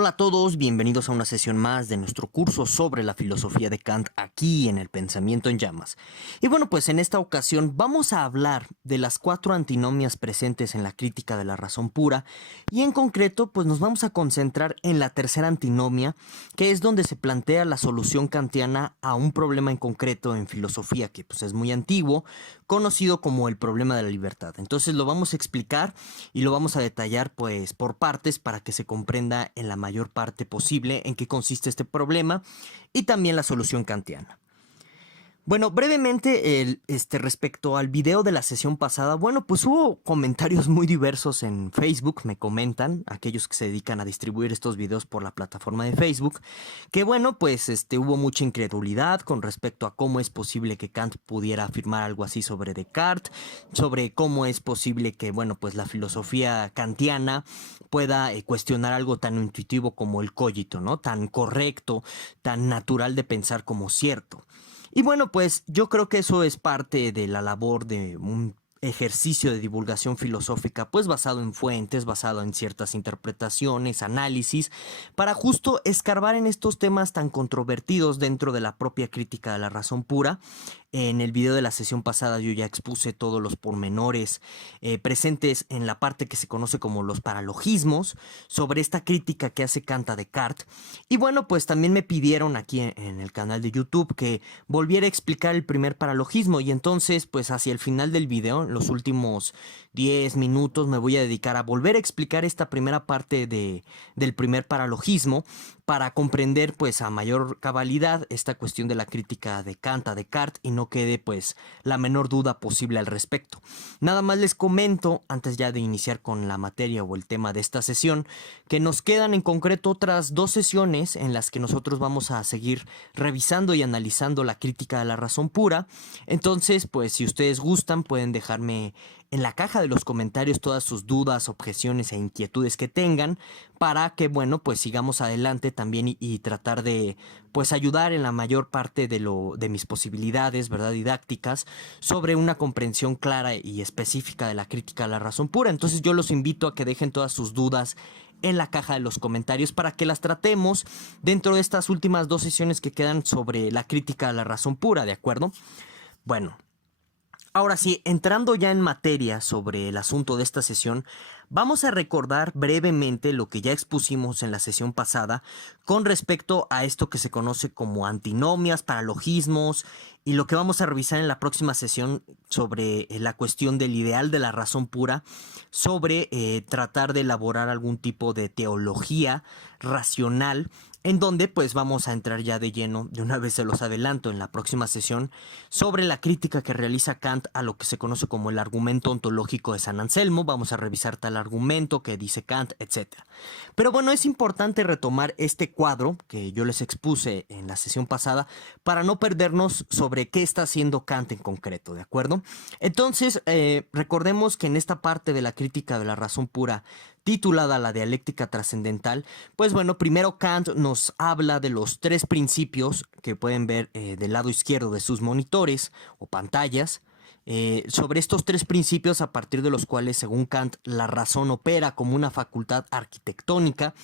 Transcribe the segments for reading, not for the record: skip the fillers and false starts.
Hola a todos, bienvenidos a una sesión más de nuestro curso sobre la filosofía de Kant aquí en el Pensamiento en Llamas. Y bueno, pues en esta ocasión vamos a hablar de las 4 antinomias presentes en la crítica de la razón pura y en concreto pues nos vamos a concentrar en la tercera antinomia, que es donde se plantea la solución kantiana a un problema en concreto en filosofía que pues es muy antiguo, conocido como el problema de la libertad. Entonces lo vamos a explicar y lo vamos a detallar pues por partes para que se comprenda en la mayor parte posible en qué consiste este problema y también la solución kantiana. Bueno, brevemente respecto al video de la sesión pasada, bueno, pues hubo comentarios muy diversos en Facebook, me comentan, aquellos que se dedican a distribuir estos videos por la plataforma de Facebook, que bueno, pues hubo mucha incredulidad con respecto a cómo es posible que Kant pudiera afirmar algo así sobre Descartes, sobre cómo es posible que, bueno, pues la filosofía kantiana pueda cuestionar algo tan intuitivo como el cogito, ¿no? Tan correcto, tan natural de pensar como cierto. Y bueno, pues yo creo que eso es parte de la labor de un ejercicio de divulgación filosófica, pues basado en fuentes, basado en ciertas interpretaciones, análisis, para justo escarbar en estos temas tan controvertidos dentro de la propia crítica de la razón pura. En el video de la sesión pasada yo ya expuse todos los pormenores presentes en la parte que se conoce como los paralogismos, sobre esta crítica que hace Kant a Descartes. Y bueno, pues también me pidieron aquí en el canal de YouTube que volviera a explicar el primer paralogismo, y entonces pues hacia el final del video, los últimos 10 minutos, me voy a dedicar a volver a explicar esta primera parte del primer paralogismo para comprender pues a mayor cabalidad esta cuestión de la crítica de Kant a Descartes y no quede pues la menor duda posible al respecto. Nada más les comento, antes ya de iniciar con la materia o el tema de esta sesión, que nos quedan en concreto otras 2 sesiones en las que nosotros vamos a seguir revisando y analizando la crítica de la razón pura. Entonces, pues si ustedes gustan, pueden dejarme en la caja de los comentarios todas sus dudas, objeciones e inquietudes que tengan para que, bueno, pues sigamos adelante también y tratar de, pues ayudar en la mayor parte de mis posibilidades, ¿verdad?, didácticas sobre una comprensión clara y específica de la crítica a la razón pura. Entonces yo los invito a que dejen todas sus dudas en la caja de los comentarios para que las tratemos dentro de estas últimas 2 sesiones que quedan sobre la crítica a la razón pura, ¿de acuerdo? Bueno, ahora sí, entrando ya en materia sobre el asunto de esta sesión, vamos a recordar brevemente lo que ya expusimos en la sesión pasada con respecto a esto que se conoce como antinomias, paralogismos, y lo que vamos a revisar en la próxima sesión sobre la cuestión del ideal de la razón pura, sobre tratar de elaborar algún tipo de teología racional, en donde pues vamos a entrar ya de lleno, de una vez se los adelanto en la próxima sesión, sobre la crítica que realiza Kant a lo que se conoce como el argumento ontológico de San Anselmo. Vamos a revisar tal argumento que dice Kant, etc. Pero bueno, es importante retomar este cuadro que yo les expuse en la sesión pasada para no perdernos sobre qué está haciendo Kant en concreto, ¿de acuerdo? Entonces, recordemos que en esta parte de la crítica de la razón pura, titulada La dialéctica trascendental, pues bueno, primero Kant nos habla de los 3 principios que pueden ver del lado izquierdo de sus monitores o pantallas, sobre estos 3 principios a partir de los cuales, según Kant, la razón opera como una facultad arquitectónica,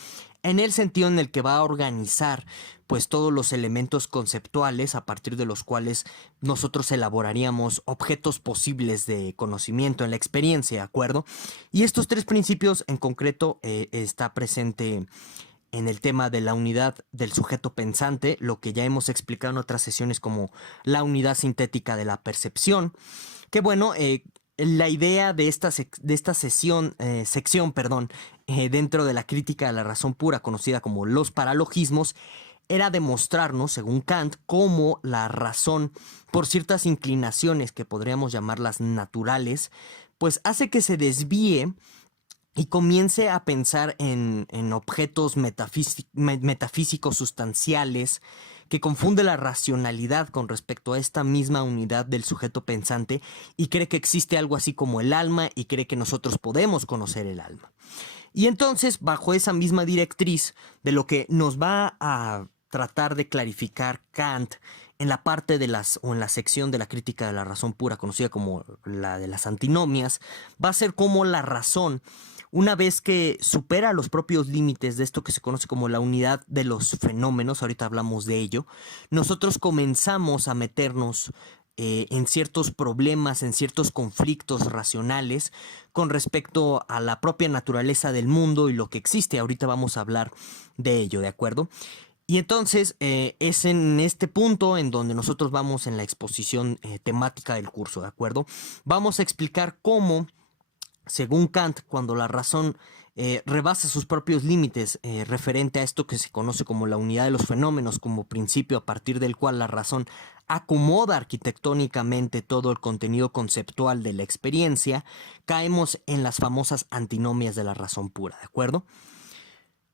en el sentido en el que va a organizar pues todos los elementos conceptuales a partir de los cuales nosotros elaboraríamos objetos posibles de conocimiento en la experiencia, ¿de acuerdo? Y estos 3 principios en concreto está presente en el tema de la unidad del sujeto pensante, lo que ya hemos explicado en otras sesiones como la unidad sintética de la percepción, que bueno, la idea de esta sección, dentro de la crítica de la razón pura, conocida como los paralogismos, era demostrarnos, según Kant, cómo la razón, por ciertas inclinaciones que podríamos llamarlas naturales, pues hace que se desvíe y comience a pensar en objetos metafísicos sustanciales, que confunde la racionalidad con respecto a esta misma unidad del sujeto pensante y cree que existe algo así como el alma y cree que nosotros podemos conocer el alma. Y entonces, bajo esa misma directriz de lo que nos va a tratar de clarificar Kant en la parte de o en la sección de la crítica de la razón pura, conocida como la de las antinomias, va a ser como la razón, una vez que supera los propios límites de esto que se conoce como la unidad de los fenómenos, ahorita hablamos de ello, nosotros comenzamos a meternos en ciertos problemas, en ciertos conflictos racionales con respecto a la propia naturaleza del mundo y lo que existe. Ahorita vamos a hablar de ello, ¿de acuerdo? Y entonces es en este punto en donde nosotros vamos en la exposición temática del curso, ¿de acuerdo? Vamos a explicar cómo, según Kant, cuando la razón rebasa sus propios límites referente a esto que se conoce como la unidad de los fenómenos, como principio a partir del cual la razón acomoda arquitectónicamente todo el contenido conceptual de la experiencia, caemos en las famosas antinomias de la razón pura, ¿de acuerdo?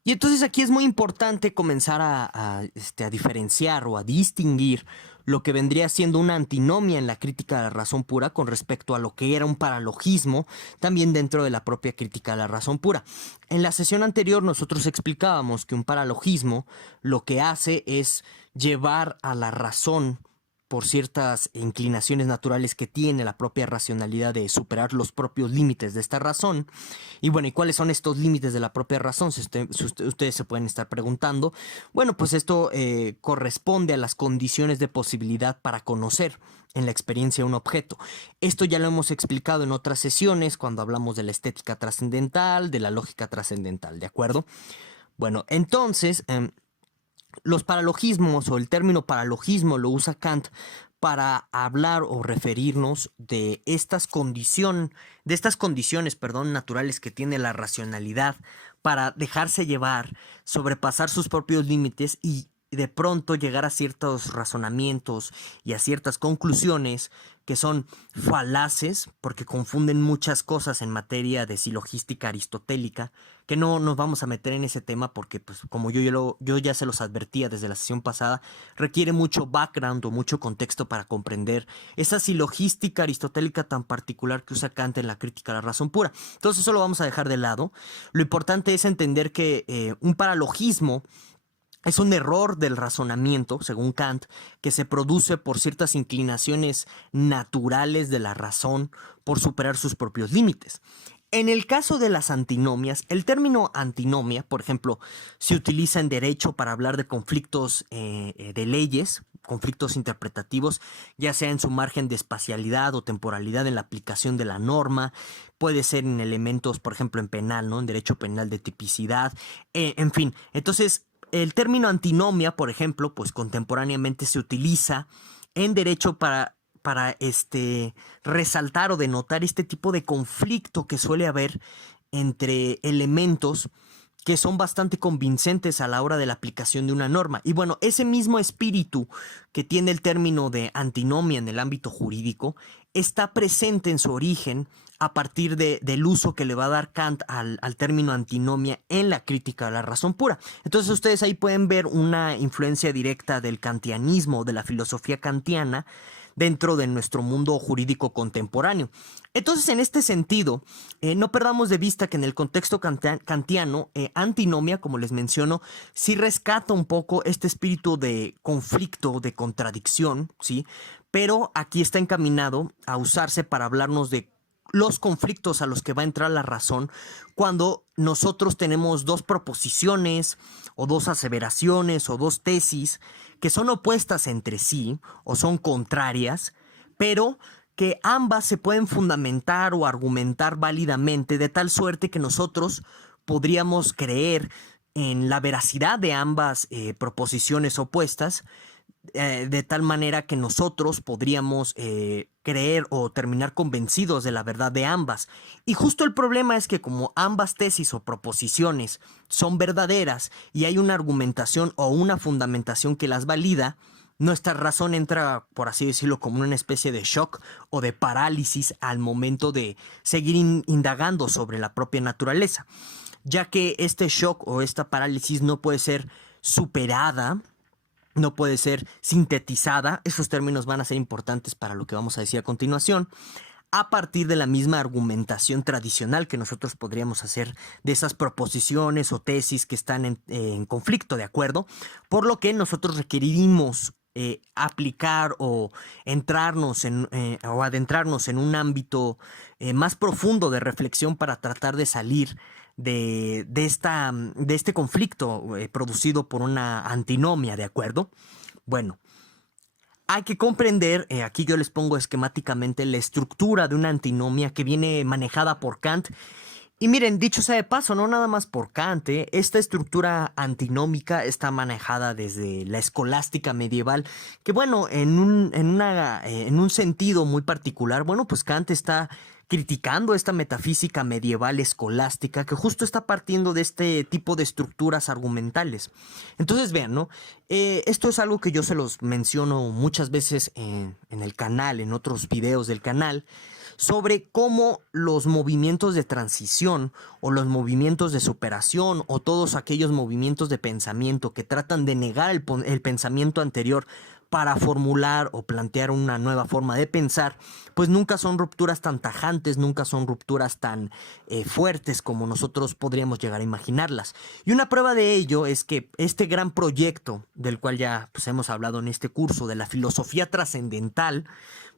Y entonces aquí es muy importante comenzar a diferenciar o a distinguir lo que vendría siendo una antinomia en la crítica de la razón pura con respecto a lo que era un paralogismo también dentro de la propia crítica de la razón pura. En la sesión anterior nosotros explicábamos que un paralogismo lo que hace es llevar a la razón por ciertas inclinaciones naturales que tiene la propia racionalidad de superar los propios límites de esta razón. Y bueno, ¿y cuáles son estos límites de la propia razón? Si ustedes se pueden estar preguntando. Bueno, pues esto corresponde a las condiciones de posibilidad para conocer en la experiencia un objeto. Esto ya lo hemos explicado en otras sesiones cuando hablamos de la estética trascendental, de la lógica trascendental, ¿de acuerdo? Bueno, entonces los paralogismos o el término paralogismo lo usa Kant para hablar o referirnos de estas condiciones, naturales que tiene la racionalidad para dejarse llevar, sobrepasar sus propios límites y de pronto llegar a ciertos razonamientos y a ciertas conclusiones que son falaces porque confunden muchas cosas en materia de silogística aristotélica, que no nos vamos a meter en ese tema porque, pues, como yo ya se los advertía desde la sesión pasada, requiere mucho background o mucho contexto para comprender esa silogística aristotélica tan particular que usa Kant en la crítica a la razón pura. Entonces eso lo vamos a dejar de lado. Lo importante es entender que un paralogismo es un error del razonamiento, según Kant, que se produce por ciertas inclinaciones naturales de la razón por superar sus propios límites. En el caso de las antinomias, el término antinomia, por ejemplo, se utiliza en derecho para hablar de conflictos de leyes, conflictos interpretativos, ya sea en su margen de espacialidad o temporalidad en la aplicación de la norma, puede ser en elementos, por ejemplo, en penal, ¿no? En derecho penal de tipicidad, en fin. Entonces, el término antinomia, por ejemplo, pues contemporáneamente se utiliza en derecho para resaltar o denotar este tipo de conflicto que suele haber entre elementos que son bastante convincentes a la hora de la aplicación de una norma. Y bueno, ese mismo espíritu que tiene el término de antinomia en el ámbito jurídico está presente en su origen a partir del uso que le va a dar Kant al término antinomia en la crítica a la razón pura. Entonces ustedes ahí pueden ver una influencia directa del kantianismo, de la filosofía kantiana, dentro de nuestro mundo jurídico contemporáneo. Entonces, en este sentido, no perdamos de vista que en el contexto kantiano, antinomia, como les menciono, sí rescata un poco este espíritu de conflicto, de contradicción, ¿sí? Pero aquí está encaminado a usarse para hablarnos de los conflictos a los que va a entrar la razón cuando nosotros tenemos dos proposiciones o dos aseveraciones o dos tesis que son opuestas entre sí o son contrarias, pero que ambas se pueden fundamentar o argumentar válidamente de tal suerte que nosotros podríamos creer en la veracidad de ambas proposiciones opuestas, de tal manera que nosotros podríamos creer o terminar convencidos de la verdad de ambas. Y justo el problema es que como ambas tesis o proposiciones son verdaderas y hay una argumentación o una fundamentación que las valida, nuestra razón entra, por así decirlo, como una especie de shock o de parálisis al momento de seguir indagando sobre la propia naturaleza, ya que este shock o esta parálisis no puede ser superada, no puede ser sintetizada. Esos términos van a ser importantes para lo que vamos a decir a continuación, a partir de la misma argumentación tradicional que nosotros podríamos hacer de esas proposiciones o tesis que están en conflicto, ¿de acuerdo? Por lo que nosotros requerimos aplicar o o adentrarnos en un ámbito más profundo de reflexión para tratar de salir de este conflicto producido por una antinomia, ¿de acuerdo? Bueno, hay que comprender, aquí yo les pongo esquemáticamente la estructura de una antinomia que viene manejada por Kant. Y miren, dicho sea de paso, no nada más por Kant, esta estructura antinómica está manejada desde la escolástica medieval, que bueno, en un sentido muy particular, bueno, pues Kant está criticando esta metafísica medieval escolástica que justo está partiendo de este tipo de estructuras argumentales. Entonces vean, ¿no? Esto es algo que yo se los menciono muchas veces en el canal, en otros videos del canal, sobre cómo los movimientos de transición o los movimientos de superación o todos aquellos movimientos de pensamiento que tratan de negar el pensamiento anterior para formular o plantear una nueva forma de pensar, pues nunca son rupturas tan tajantes, nunca son rupturas tan fuertes como nosotros podríamos llegar a imaginarlas. Y una prueba de ello es que este gran proyecto del cual ya pues, hemos hablado en este curso de la filosofía trascendental,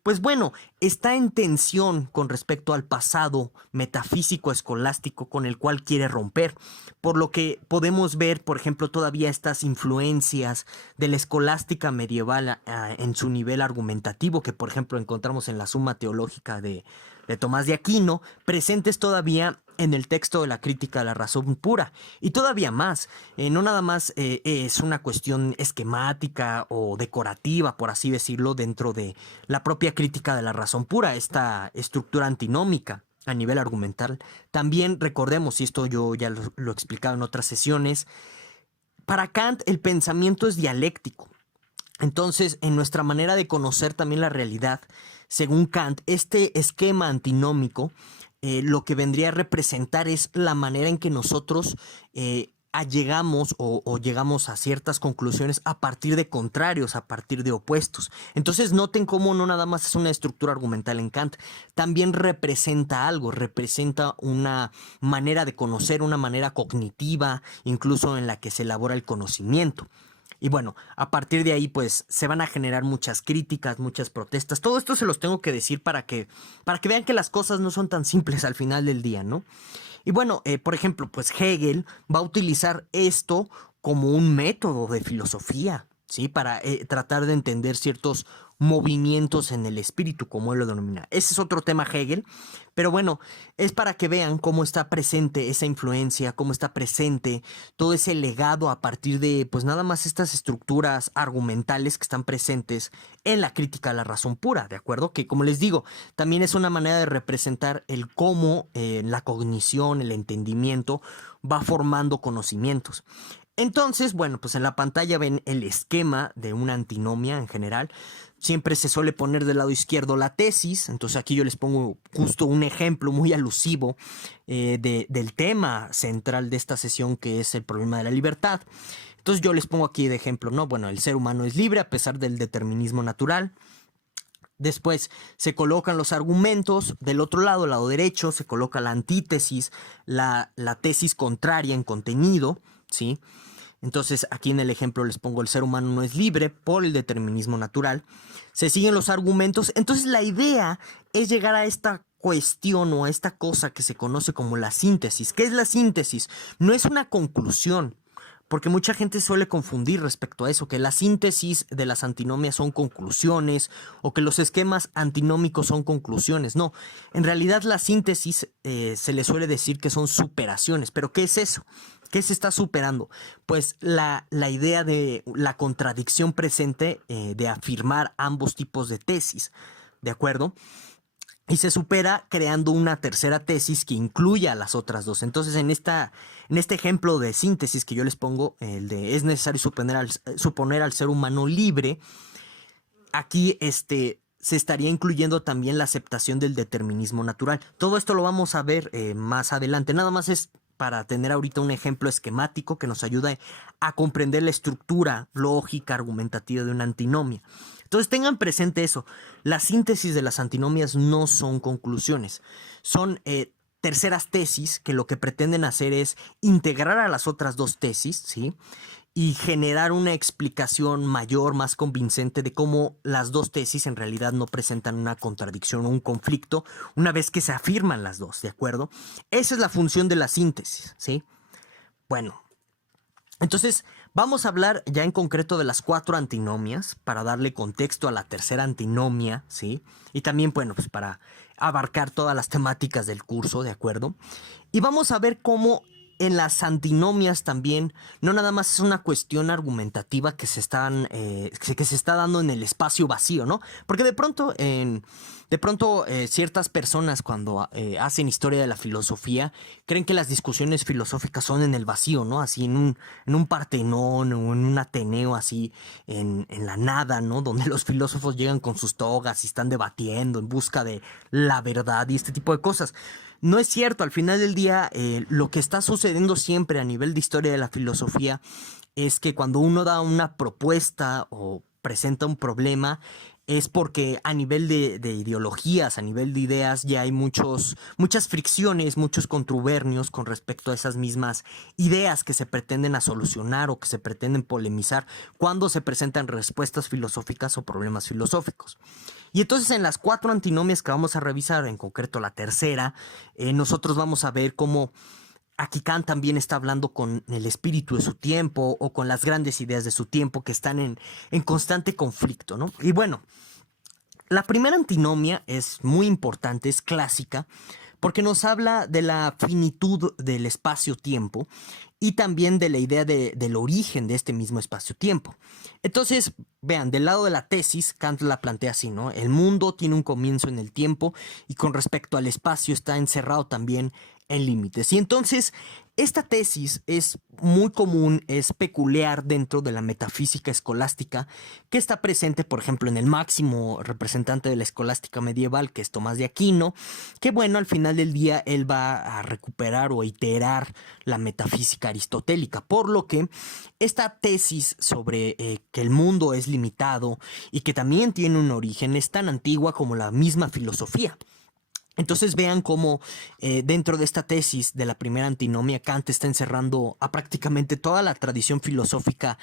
pues bueno, está en tensión con respecto al pasado metafísico escolástico con el cual quiere romper, por lo que podemos ver, por ejemplo, todavía estas influencias de la escolástica medieval en su nivel argumentativo, que por ejemplo encontramos en la Suma Teológica de Tomás de Aquino, presentes todavía en el texto de la Crítica de la Razón Pura. Y todavía más, no nada más es una cuestión esquemática o decorativa, por así decirlo, dentro de la propia Crítica de la Razón Pura, esta estructura antinómica a nivel argumental. También recordemos, y esto yo ya lo he explicado en otras sesiones, para Kant el pensamiento es dialéctico. Entonces, en nuestra manera de conocer también la realidad, según Kant, este esquema antinómico lo que vendría a representar es la manera en que nosotros llegamos o llegamos a ciertas conclusiones a partir de contrarios, a partir de opuestos. Entonces noten cómo no nada más es una estructura argumental en Kant, también representa algo, representa una manera de conocer, una manera cognitiva, incluso en la que se elabora el conocimiento. Y bueno, a partir de ahí pues se van a generar muchas críticas, muchas protestas. Todo esto se los tengo que decir para que vean que las cosas no son tan simples al final del día, ¿no? Y bueno, por ejemplo, pues Hegel va a utilizar esto como un método de filosofía, ¿sí? Para tratar de entender ciertos movimientos en el espíritu, como él lo denomina. Ese es otro tema Hegel, pero bueno, es para que vean cómo está presente esa influencia, cómo está presente todo ese legado a partir de, pues nada más estas estructuras argumentales que están presentes en la Crítica a la Razón Pura, ¿de acuerdo? Que como les digo, también es una manera de representar el cómo la cognición, el entendimiento va formando conocimientos. Entonces, bueno, pues en la pantalla ven el esquema de una antinomia en general. Siempre se suele poner del lado izquierdo la tesis, entonces aquí yo les pongo justo un ejemplo muy alusivo del tema central de esta sesión, que es el problema de la libertad. Entonces yo les pongo aquí de ejemplo, ¿no? Bueno, el ser humano es libre a pesar del determinismo natural. Después se colocan los argumentos, del otro lado, el lado derecho, se coloca la antítesis, la tesis contraria en contenido, ¿sí? Entonces aquí en el ejemplo les pongo el ser humano no es libre por el determinismo natural. Se siguen los argumentos. Entonces la idea es llegar a esta cuestión o a esta cosa que se conoce como la síntesis. ¿Qué es la síntesis? No es una conclusión, porque mucha gente suele confundir respecto a eso, que la síntesis de las antinomias son conclusiones o que los esquemas antinómicos son conclusiones. No, en realidad la síntesis se le suele decir que son superaciones. ¿Pero qué es eso? ¿Qué se está superando? Pues la idea de la contradicción presente de afirmar ambos tipos de tesis, ¿de acuerdo? Y se supera creando una tercera tesis que incluya a las otras dos. Entonces, en este ejemplo de síntesis que yo les pongo, el de es necesario suponer al ser humano libre, aquí se estaría incluyendo también la aceptación del determinismo natural. Todo esto lo vamos a ver más adelante. Nada más es para tener ahorita un ejemplo esquemático que nos ayude a comprender la estructura lógica, argumentativa de una antinomia. Entonces tengan presente eso. La síntesis de las antinomias no son conclusiones. Son terceras tesis que lo que pretenden hacer es integrar a las otras dos tesis, ¿sí? y generar una explicación mayor, más convincente de cómo las dos tesis en realidad no presentan una contradicción o un conflicto una vez que se afirman las dos, ¿de acuerdo? Esa es la función de la síntesis, ¿sí? Bueno, entonces vamos a hablar ya en concreto de las cuatro antinomias para darle contexto a la tercera antinomia, ¿sí? Y también, bueno, pues para abarcar todas las temáticas del curso, ¿de acuerdo? Y vamos a ver cómo en las antinomias también no nada más es una cuestión argumentativa que se está dando en el espacio vacío, ¿no? Porque de pronto ciertas personas cuando hacen historia de la filosofía creen que las discusiones filosóficas son en el vacío, ¿no? Así en un Partenón o en un Ateneo así en la nada, ¿no? Donde los filósofos llegan con sus togas y están debatiendo en busca de la verdad y este tipo de cosas. No es cierto, al final del día lo que está sucediendo siempre a nivel de historia de la filosofía es que cuando uno da una propuesta o presenta un problema, es porque a nivel de ideologías, a nivel de ideas, ya hay muchas fricciones, muchos contubernios con respecto a esas mismas ideas que se pretenden a solucionar o que se pretenden polemizar cuando se presentan respuestas filosóficas o problemas filosóficos. Y entonces en las cuatro antinomias que vamos a revisar, en concreto la tercera, nosotros vamos a ver cómo aquí Kant también está hablando con el espíritu de su tiempo o con las grandes ideas de su tiempo que están en constante conflicto, ¿no? Y bueno, la primera antinomia es muy importante, es clásica, porque nos habla de la finitud del espacio-tiempo y también de la idea del origen de este mismo espacio-tiempo. Entonces, vean, del lado de la tesis, Kant la plantea así, ¿no? El mundo tiene un comienzo en el tiempo y con respecto al espacio está encerrado también en límites. Y entonces, esta tesis es muy común, es peculiar dentro de la metafísica escolástica, que está presente, por ejemplo, en el máximo representante de la escolástica medieval, que es Tomás de Aquino, que bueno, al final del día él va a recuperar o iterar la metafísica aristotélica, por lo que esta tesis sobre que el mundo es limitado y que también tiene un origen es tan antigua como la misma filosofía. Entonces vean cómo dentro de esta tesis de la primera antinomia Kant está encerrando a prácticamente toda la tradición filosófica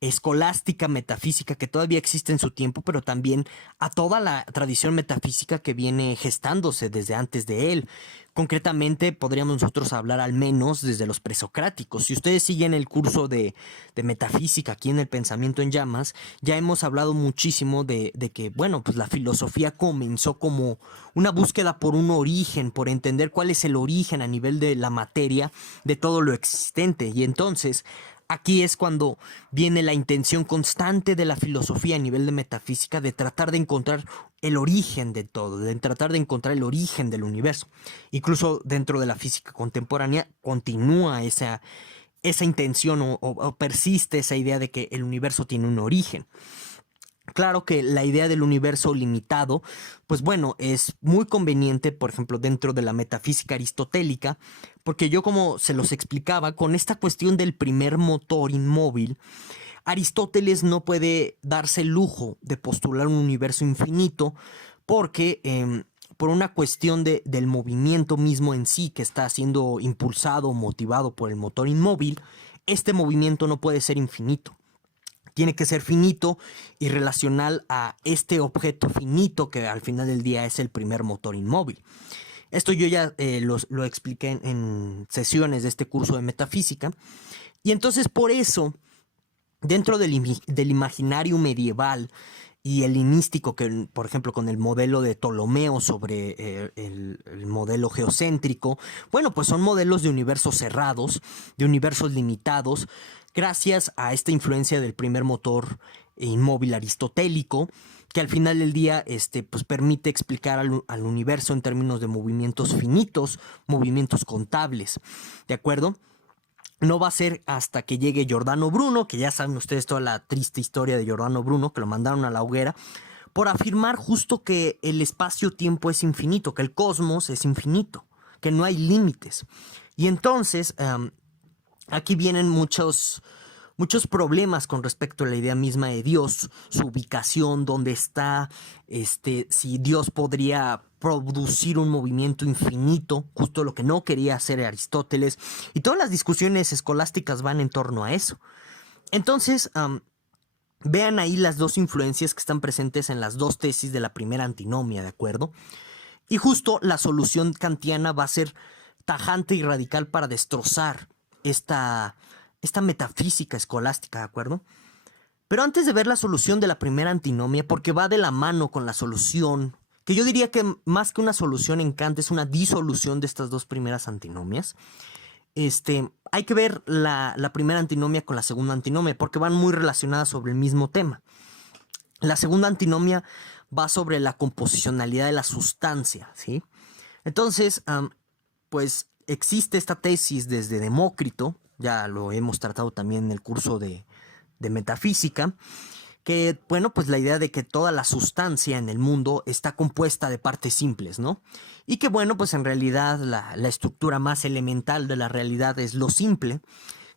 escolástica, metafísica que todavía existe en su tiempo, pero también a toda la tradición metafísica que viene gestándose desde antes de él. Concretamente, podríamos nosotros hablar al menos desde los presocráticos. Si ustedes siguen el curso de metafísica aquí en el Pensamiento en Llamas, ya hemos hablado muchísimo de que, bueno, pues la filosofía comenzó como una búsqueda por un origen, por entender cuál es el origen a nivel de la materia de todo lo existente. Y entonces, aquí es cuando viene la intención constante de la filosofía a nivel de metafísica de tratar de encontrar el origen de todo, de tratar de encontrar el origen del universo. Incluso dentro de la física contemporánea continúa esa intención o persiste esa idea de que el universo tiene un origen. Claro que la idea del universo limitado, pues bueno, es muy conveniente, por ejemplo, dentro de la metafísica aristotélica, porque yo como se los explicaba, con esta cuestión del primer motor inmóvil, Aristóteles no puede darse el lujo de postular un universo infinito porque por una cuestión del movimiento mismo en sí que está siendo impulsado, motivado por el motor inmóvil, este movimiento no puede ser infinito. Tiene que ser finito y relacional a este objeto finito que al final del día es el primer motor inmóvil. Esto yo ya lo expliqué en sesiones de este curso de metafísica. Y entonces por eso, dentro del imaginario medieval y helenístico, que por ejemplo con el modelo de Ptolomeo sobre el modelo geocéntrico, bueno, pues son modelos de universos cerrados, de universos limitados, gracias a esta influencia del primer motor inmóvil aristotélico, que al final del día pues permite explicar al universo en términos de movimientos finitos, movimientos contables, ¿de acuerdo? No va a ser hasta que llegue Giordano Bruno, que ya saben ustedes toda la triste historia de Giordano Bruno, que lo mandaron a la hoguera, por afirmar justo que el espacio-tiempo es infinito, que el cosmos es infinito, que no hay límites. Y entonces, aquí vienen muchos problemas con respecto a la idea misma de Dios, su ubicación, dónde está, si Dios podría producir un movimiento infinito, justo lo que no quería hacer Aristóteles, y todas las discusiones escolásticas van en torno a eso. Entonces, vean ahí las dos influencias que están presentes en las dos tesis de la primera antinomia, ¿de acuerdo? Y justo la solución kantiana va a ser tajante y radical para destrozar esta metafísica escolástica, ¿de acuerdo? Pero antes de ver la solución de la primera antinomia, porque va de la mano con la solución, que yo diría que más que una solución en Kant es una disolución de estas dos primeras antinomias, hay que ver la primera antinomia con la segunda antinomia, porque van muy relacionadas sobre el mismo tema. La segunda antinomia va sobre la composicionalidad de la sustancia, ¿sí? Entonces, pues existe esta tesis desde Demócrito, ya lo hemos tratado también en el curso de metafísica, que, bueno, pues la idea de que toda la sustancia en el mundo está compuesta de partes simples, ¿no? Y que, bueno, pues en realidad la estructura más elemental de la realidad es lo simple,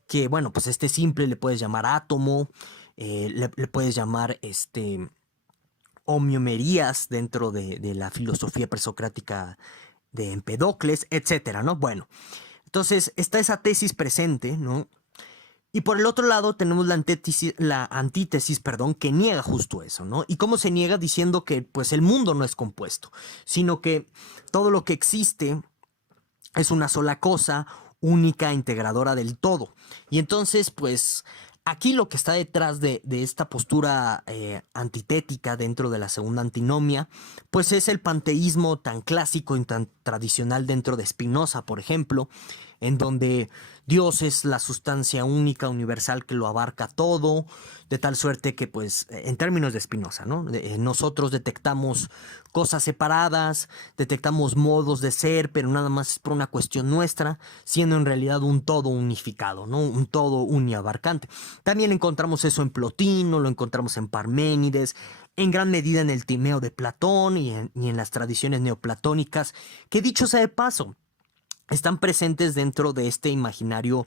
que, bueno, pues este simple le puedes llamar átomo, le puedes llamar homiomerías dentro de la filosofía presocrática de Empedocles, etcétera, ¿no? Bueno, entonces está esa tesis presente, ¿no? Y por el otro lado tenemos la antítesis, perdón, que niega justo eso, ¿no? ¿Y cómo se niega? Diciendo que pues el mundo no es compuesto, sino que todo lo que existe es una sola cosa, única, integradora del todo. Y entonces, pues aquí lo que está detrás de esta postura antitética dentro de la segunda antinomia, pues es el panteísmo tan clásico y tan tradicional dentro de Spinoza, por ejemplo, en donde Dios es la sustancia única, universal, que lo abarca todo, de tal suerte que, pues, en términos de Spinoza, ¿no? Nosotros detectamos cosas separadas, detectamos modos de ser, pero nada más es por una cuestión nuestra, siendo en realidad un todo unificado, ¿no? Un todo uniabarcante. También encontramos eso en Plotino, lo encontramos en Parménides, en gran medida en el Timeo de Platón y en las tradiciones neoplatónicas, que dicho sea de paso, están presentes dentro de este imaginario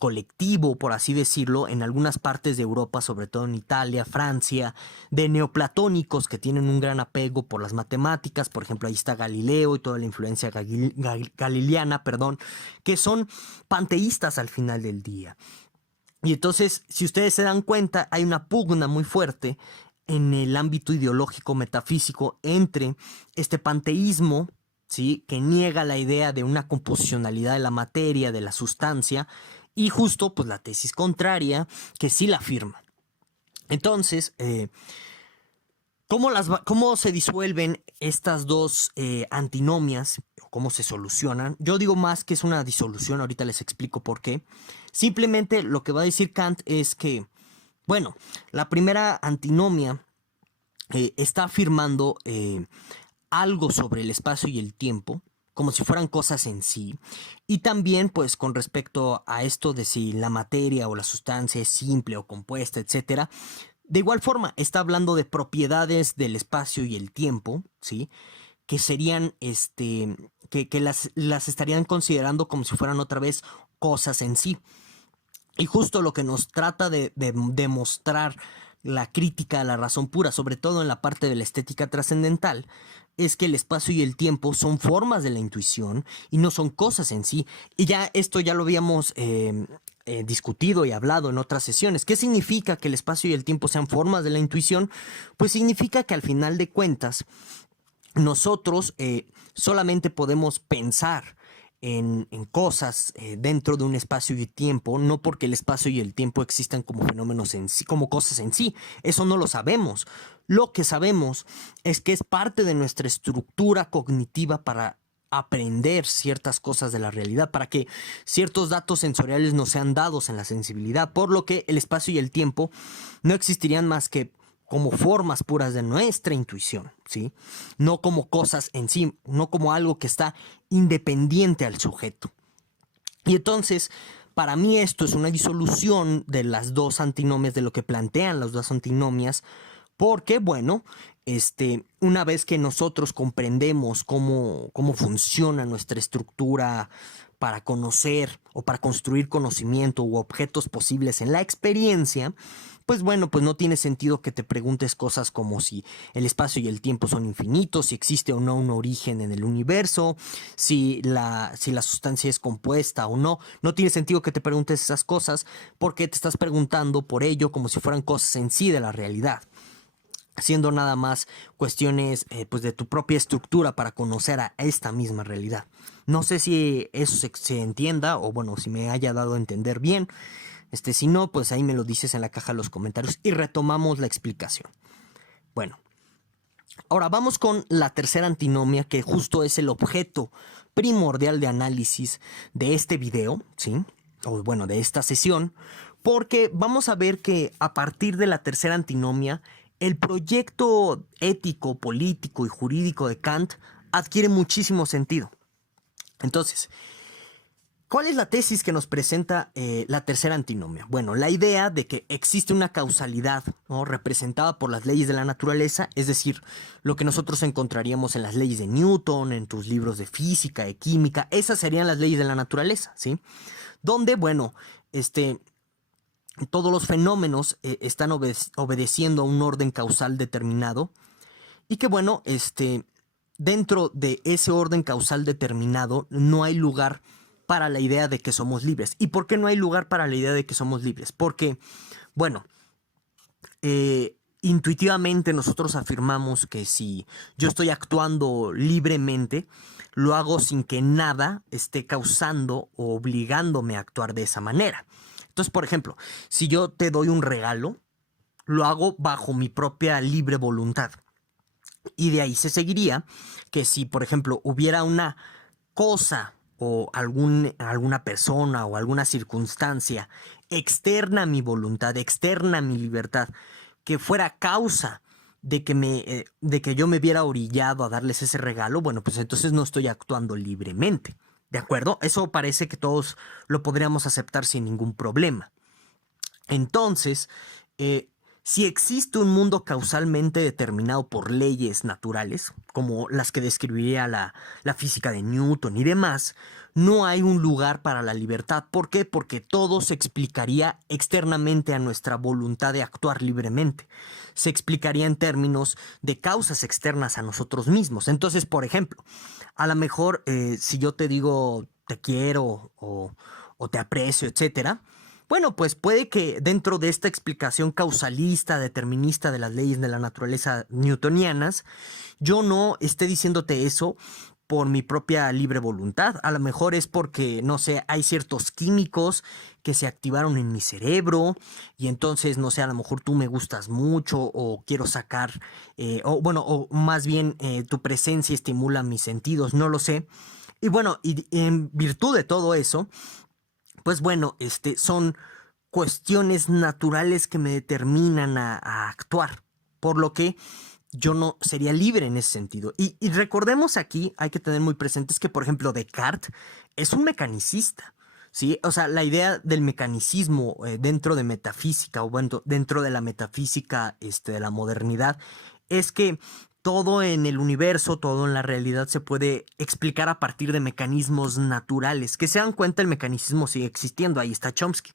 colectivo, por así decirlo, en algunas partes de Europa, sobre todo en Italia, Francia, de neoplatónicos que tienen un gran apego por las matemáticas. Por ejemplo, ahí está Galileo y toda la influencia galileana, perdón, que son panteístas al final del día. Y entonces, si ustedes se dan cuenta, hay una pugna muy fuerte en el ámbito ideológico metafísico entre este panteísmo, ¿sí?, que niega la idea de una composicionalidad de la materia, de la sustancia, y justo pues la tesis contraria, que sí la afirma. Entonces, ¿cómo se disuelven estas dos antinomias? ¿Cómo se solucionan? Yo digo más que es una disolución, ahorita les explico por qué. Simplemente lo que va a decir Kant es que, bueno, la primera antinomia está afirmando algo sobre el espacio y el tiempo, como si fueran cosas en sí. Y también, pues, con respecto a esto de si la materia o la sustancia es simple o compuesta, etcétera. De igual forma, está hablando de propiedades del espacio y el tiempo, ¿sí? Que serían, que las estarían considerando como si fueran otra vez cosas en sí. Y justo lo que nos trata de demostrar la crítica a la razón pura, sobre todo en la parte de la estética trascendental, es que el espacio y el tiempo son formas de la intuición y no son cosas en sí. Y ya esto ya lo habíamos discutido y hablado en otras sesiones. ¿Qué significa que el espacio y el tiempo sean formas de la intuición? Pues significa que al final de cuentas nosotros solamente podemos pensar en cosas dentro de un espacio y tiempo, no porque el espacio y el tiempo existan como fenómenos en sí, como cosas en sí. Eso no lo sabemos. Lo que sabemos es que es parte de nuestra estructura cognitiva para aprender ciertas cosas de la realidad, para que ciertos datos sensoriales nos sean dados en la sensibilidad, por lo que el espacio y el tiempo no existirían más que como formas puras de nuestra intuición, ¿sí? No como cosas en sí, no como algo que está independiente al sujeto. Y entonces, para mí esto es una disolución de las dos antinomias, de lo que plantean las dos antinomias, porque, bueno, una vez que nosotros comprendemos cómo funciona nuestra estructura para conocer o para construir conocimiento u objetos posibles en la experiencia, pues bueno, pues no tiene sentido que te preguntes cosas como si el espacio y el tiempo son infinitos, si existe o no un origen en el universo, si la sustancia es compuesta o no. No tiene sentido que te preguntes esas cosas porque te estás preguntando por ello como si fueran cosas en sí de la realidad, siendo nada más cuestiones pues de tu propia estructura para conocer a esta misma realidad. No sé si eso se entienda o bueno, si me haya dado a entender bien. Si no, pues ahí me lo dices en la caja de los comentarios y retomamos la explicación. Bueno, ahora vamos con la tercera antinomia, que justo es el objeto primordial de análisis de este video, ¿sí? O bueno, de esta sesión, porque vamos a ver que a partir de la tercera antinomia, el proyecto ético, político y jurídico de Kant adquiere muchísimo sentido. Entonces, ¿cuál es la tesis que nos presenta la tercera antinomia? Bueno, la idea de que existe una causalidad, ¿no?, representada por las leyes de la naturaleza, es decir, lo que nosotros encontraríamos en las leyes de Newton, en tus libros de física, de química, esas serían las leyes de la naturaleza, ¿sí? Donde, bueno, todos los fenómenos están obedeciendo a un orden causal determinado y que, bueno, dentro de ese orden causal determinado no hay lugar para la idea de que somos libres. ¿Y por qué no hay lugar para la idea de que somos libres? Porque, bueno, intuitivamente nosotros afirmamos que si yo estoy actuando libremente, lo hago sin que nada esté causando o obligándome a actuar de esa manera. Entonces, por ejemplo, si yo te doy un regalo, lo hago bajo mi propia libre voluntad. Y de ahí se seguiría que si, por ejemplo, hubiera una cosa o alguna persona o alguna circunstancia externa a mi voluntad, externa a mi libertad, que fuera causa de que yo me viera orillado a darles ese regalo, bueno, pues entonces no estoy actuando libremente, ¿de acuerdo? Eso parece que todos lo podríamos aceptar sin ningún problema. Entonces, si existe un mundo causalmente determinado por leyes naturales, como las que describiría la física de Newton y demás, no hay un lugar para la libertad. ¿Por qué? Porque todo se explicaría externamente a nuestra voluntad de actuar libremente. Se explicaría en términos de causas externas a nosotros mismos. Entonces, por ejemplo, a lo mejor si yo te digo te quiero o te aprecio, etcétera, bueno, pues puede que dentro de esta explicación causalista, determinista de las leyes de la naturaleza newtonianas, yo no esté diciéndote eso por mi propia libre voluntad. A lo mejor es porque, no sé, hay ciertos químicos que se activaron en mi cerebro y entonces, no sé, a lo mejor tú me gustas mucho o quiero sacar, o más bien tu presencia estimula mis sentidos, no lo sé. Y bueno, y en virtud de todo eso, pues bueno, son cuestiones naturales que me determinan a actuar, por lo que yo no sería libre en ese sentido. Y recordemos aquí, hay que tener muy presentes que, por ejemplo, Descartes es un mecanicista, ¿sí? O sea, la idea del mecanicismo dentro de metafísica, o bueno, dentro de la metafísica de la modernidad, es que todo en el universo, todo en la realidad se puede explicar a partir de mecanismos naturales. Que se dan cuenta, el mecanicismo sigue existiendo. Ahí está Chomsky.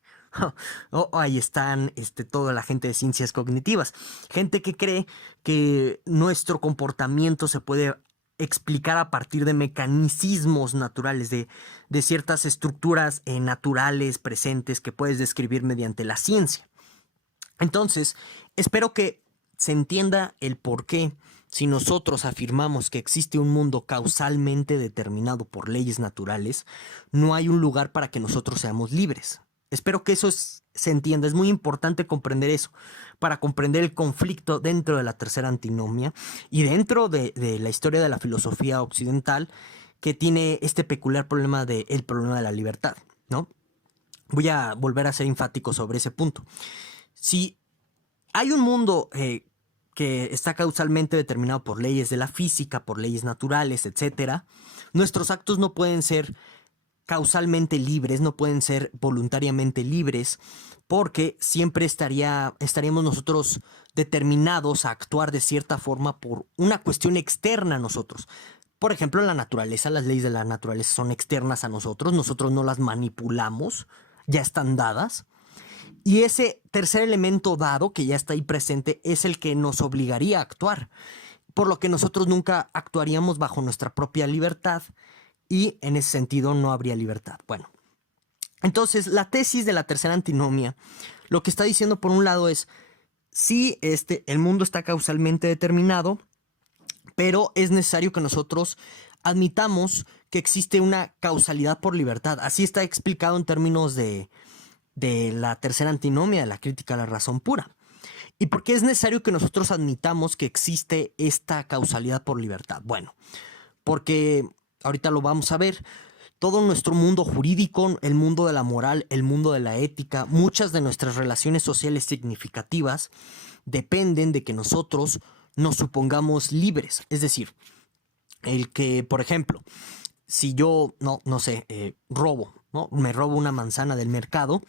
Ahí están toda la gente de ciencias cognitivas. Gente que cree que nuestro comportamiento se puede explicar a partir de mecanismos naturales, de ciertas estructuras naturales presentes que puedes describir mediante la ciencia. Entonces, espero que se entienda el por qué, si nosotros afirmamos que existe un mundo causalmente determinado por leyes naturales, no hay un lugar para que nosotros seamos libres. Espero que eso se entienda. Es muy importante comprender eso para comprender el conflicto dentro de la tercera antinomia y dentro de la historia de la filosofía occidental, que tiene este peculiar problema el problema de la libertad, ¿no? Voy a volver a ser enfático sobre ese punto. Si hay un mundo que está causalmente determinado por leyes de la física, por leyes naturales, etcétera, nuestros actos no pueden ser causalmente libres, no pueden ser voluntariamente libres, porque siempre estaríamos nosotros determinados a actuar de cierta forma por una cuestión externa a nosotros. Por ejemplo, en la naturaleza, las leyes de la naturaleza son externas a nosotros no las manipulamos, ya están dadas. Y ese tercer elemento dado, que ya está ahí presente, es el que nos obligaría a actuar, por lo que nosotros nunca actuaríamos bajo nuestra propia libertad y en ese sentido no habría libertad. Bueno, entonces la tesis de la tercera antinomia lo que está diciendo por un lado es, sí, el mundo está causalmente determinado, pero es necesario que nosotros admitamos que existe una causalidad por libertad. Así está explicado en términos de la tercera antinomia, de la crítica a la razón pura. ¿Y por qué es necesario que nosotros admitamos que existe esta causalidad por libertad? Bueno, porque ahorita lo vamos a ver. Todo nuestro mundo jurídico, el mundo de la moral, el mundo de la ética, muchas de nuestras relaciones sociales significativas dependen de que nosotros nos supongamos libres. Es decir, el que, por ejemplo, si yo, no sé, robo, ¿no? Me robo una manzana del mercado,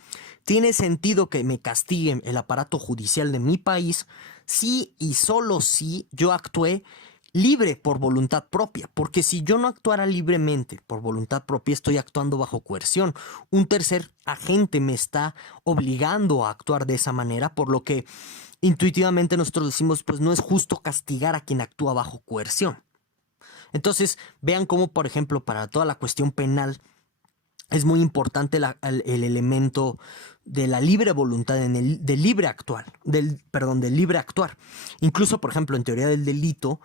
tiene sentido que me castiguen el aparato judicial de mi país si y solo si yo actué libre por voluntad propia, porque si yo no actuara libremente por voluntad propia, estoy actuando bajo coerción. Un tercer agente me está obligando a actuar de esa manera, por lo que intuitivamente nosotros decimos, pues no es justo castigar a quien actúa bajo coerción. Entonces, vean cómo, por ejemplo, para toda la cuestión penal, es muy importante el elemento de la libre voluntad, del libre actuar, del libre actuar. Incluso, por ejemplo, en teoría del delito,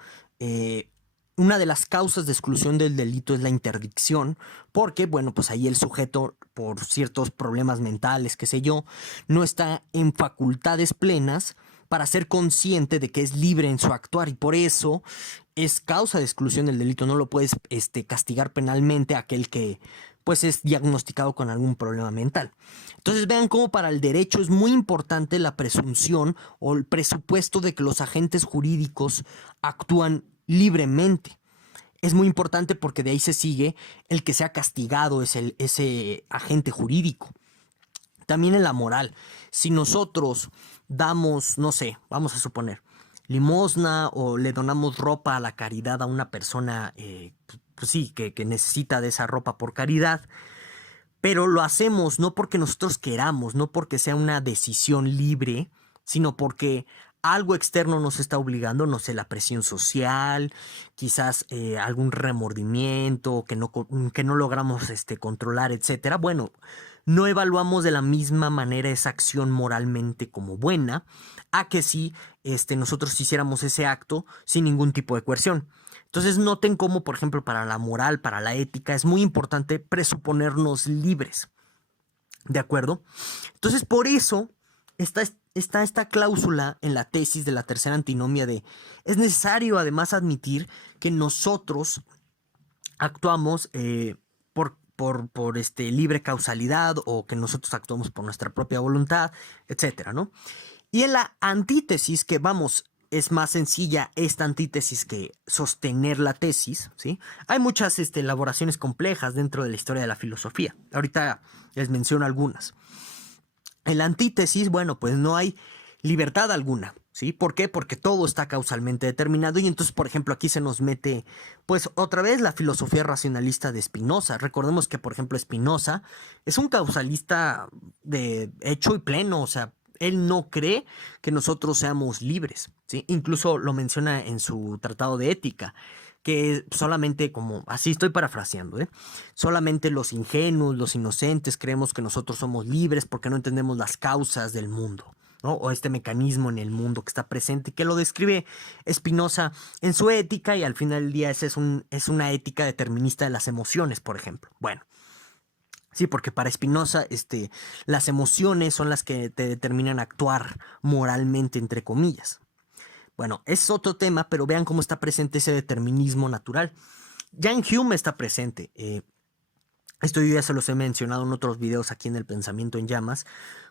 una de las causas de exclusión del delito es la interdicción, porque, bueno, pues ahí el sujeto, por ciertos problemas mentales, qué sé yo, no está en facultades plenas para ser consciente de que es libre en su actuar, y por eso es causa de exclusión del delito. No lo puedes castigar penalmente a aquel que pues es diagnosticado con algún problema mental. Entonces vean cómo para el derecho es muy importante la presunción o el presupuesto de que los agentes jurídicos actúan libremente. Es muy importante porque de ahí se sigue el que sea castigado es ese agente jurídico. También en la moral, si nosotros damos, no sé, vamos a suponer, limosna o le donamos ropa a la caridad a una persona, pues sí, que necesita de esa ropa por caridad, pero lo hacemos no porque nosotros queramos, no porque sea una decisión libre, sino porque algo externo nos está obligando, no sé, la presión social, quizás algún remordimiento que no logramos controlar, etcétera. Bueno, no evaluamos de la misma manera esa acción moralmente como buena, a que si nosotros hiciéramos ese acto sin ningún tipo de coerción. Entonces noten cómo, por ejemplo, para la moral, para la ética, es muy importante presuponernos libres. ¿De acuerdo? Entonces, por eso está esta cláusula en la tesis de la tercera antinomia de es necesario además admitir que nosotros actuamos por libre causalidad o que nosotros actuamos por nuestra propia voluntad, etcétera, ¿no? Y en la antítesis, que vamos, es más sencilla esta antítesis que sostener la tesis, ¿sí? Hay muchas elaboraciones complejas dentro de la historia de la filosofía. Ahorita les menciono algunas. En la antítesis, bueno, pues no hay libertad alguna, ¿sí? ¿Por qué? Porque todo está causalmente determinado y entonces, por ejemplo, aquí se nos mete, pues otra vez la filosofía racionalista de Spinoza. Recordemos que, por ejemplo, Spinoza es un causalista de hecho y pleno, o sea, él no cree que nosotros seamos libres, ¿sí? Incluso lo menciona en su tratado de ética, que solamente, como así estoy parafraseando, solamente los ingenuos, los inocentes creemos que nosotros somos libres porque no entendemos las causas del mundo, ¿no? O este mecanismo en el mundo que está presente, que lo describe Spinoza en su ética, y al final del día esa es una ética determinista de las emociones, por ejemplo. Bueno, sí, porque para Spinoza las emociones son las que te determinan actuar moralmente, entre comillas. Bueno, es otro tema, pero vean cómo está presente ese determinismo natural. Ya en Hume está presente. Esto yo ya se los he mencionado en otros videos aquí en El Pensamiento en Llamas.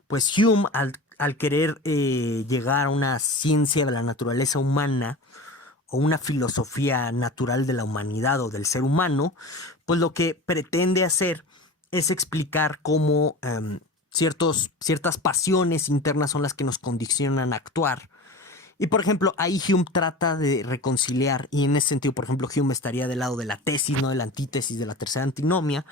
Pues Hume, al querer llegar a una ciencia de la naturaleza humana o una filosofía natural de la humanidad o del ser humano, pues lo que pretende hacer es explicar cómo ciertas pasiones internas son las que nos condicionan a actuar. Y por ejemplo, ahí Hume trata de reconciliar, y en ese sentido, por ejemplo, Hume estaría del lado de la tesis, no de la antítesis de la tercera antinomia.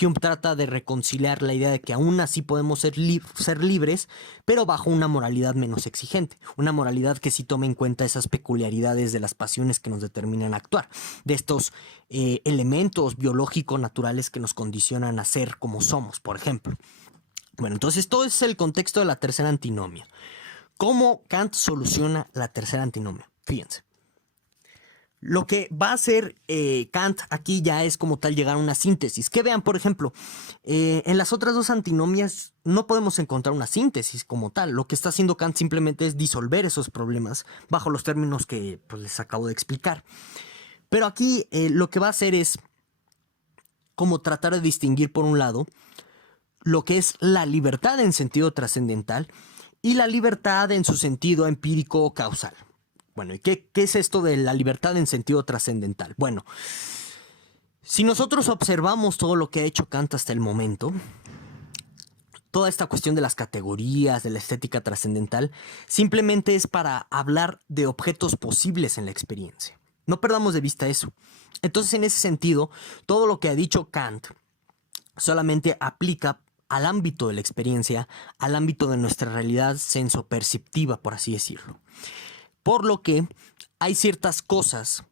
Hume trata de reconciliar la idea de que aún así podemos ser libres, pero bajo una moralidad menos exigente, una moralidad que sí tome en cuenta esas peculiaridades de las pasiones que nos determinan a actuar, de estos elementos biológicos naturales que nos condicionan a ser como somos, por ejemplo. Bueno, entonces todo es el contexto de la tercera antinomia. ¿Cómo Kant soluciona la tercera antinomia? Fíjense. Lo que va a hacer Kant aquí ya es como tal llegar a una síntesis. Que vean, por ejemplo, en las otras dos antinomias no podemos encontrar una síntesis como tal. Lo que está haciendo Kant simplemente es disolver esos problemas bajo los términos que pues, les acabo de explicar. Pero aquí lo que va a hacer es como tratar de distinguir por un lado lo que es la libertad en sentido trascendental y la libertad en su sentido empírico causal. Bueno, ¿y qué es esto de la libertad en sentido trascendental? Bueno, si nosotros observamos todo lo que ha hecho Kant hasta el momento, toda esta cuestión de las categorías, de la estética trascendental, simplemente es para hablar de objetos posibles en la experiencia. No perdamos de vista eso. Entonces, en ese sentido, todo lo que ha dicho Kant solamente aplica al ámbito de la experiencia, al ámbito de nuestra realidad sensoperceptiva, por así decirlo. Por lo que hay ciertas cosas